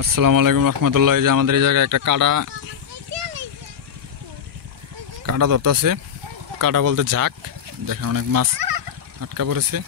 আসসালামু আলাইকুম রহমতুল্লাহ। যে আমাদের এই জায়গায় একটা কাটা ধরতেছে। কাটা বলতে ঝাঁক। দেখেন অনেক মাছ আটকা পড়েছে।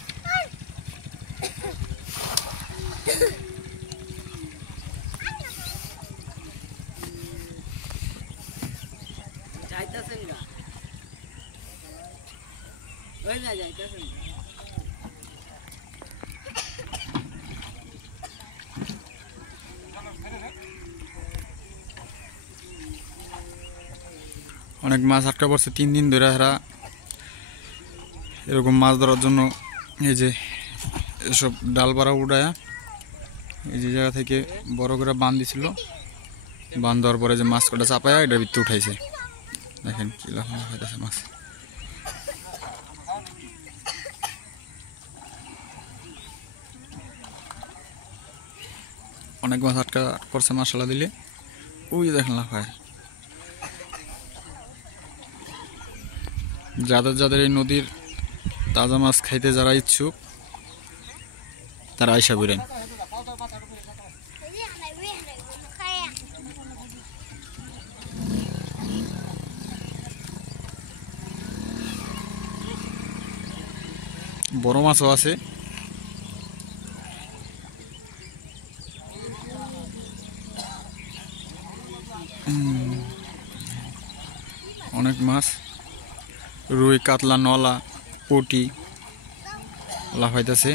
অনেক মাছ আটকা পড়ছে। 3 দিন ধরে এরা এরকম মাছ ধরার জন্য এই যে এসব ডালপাড়া উড়ায়া এই যে জায়গা থেকে বড় করে বাঁধ দিছিল। বাঁধ দেওয়ার পরে যে মাছ কটা চাপায়া এটার ভিতরে উঠাইছে। দেখেন কি লাফানো হইতেছে মাছ। অনেক মাছ আটকা পড়ছে মাশাআল্লাহ দিলে। ওই দেখেন লাফায়। যাদের এই নদীর তাজা মাছ খাইতে যারা ইচ্ছুক তারা আইসা বলেন। বড় মাছও আছে। অনেক মাছ, রুই, কাতলা, নলা, পুঁটি লাফাইতেছে।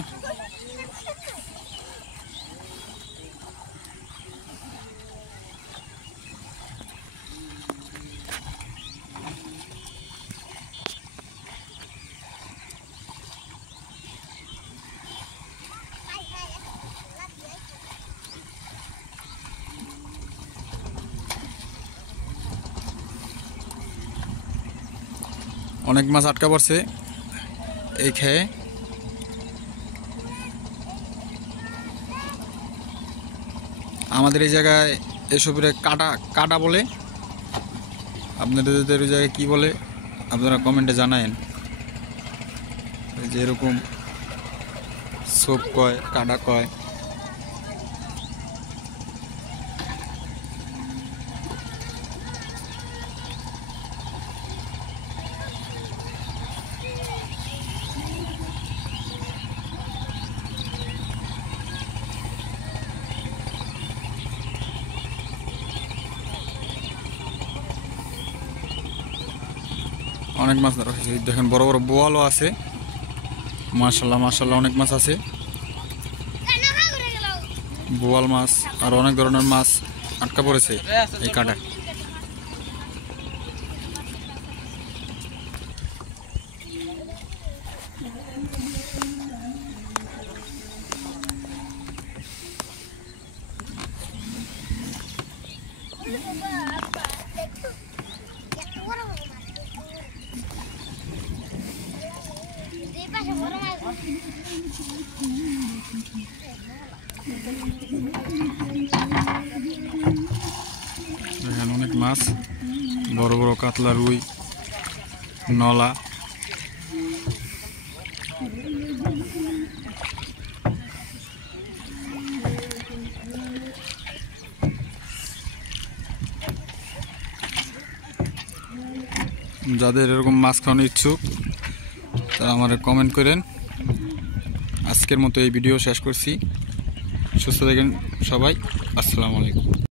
অনেক মাছ আটকা পড়ছে এই খেয়ে। আমাদের এই জায়গায় এসবের কাটা বলে। আপনাদের ওই জায়গায় কি বলে আপনারা কমেন্টে জানায়েন। যে এরকম সোপ কয়, কাটা কয়। অনেক মাছ ধরা হয়েছে। দেখেন বড় বড় বোয়ালও আছে। মাশাআল্লাহ মাশাআল্লাহ অনেক মাছ আছে। বোয়াল মাছ আর অনেক ধরনের মাছ আটকা পড়েছে এই কাটায়। দেখেন অনেক মাছ, বড় বড় কাতলা, রুই, নলা। যাদের এরকম মাছ খাওয়ানোর ইচ্ছুক তারা আমারে কমেন্ট করেন। আজকের মতো এই ভিডিও শেষ করছি। সুস্থ থাকেন সবাই। আসসালামু আলাইকুম।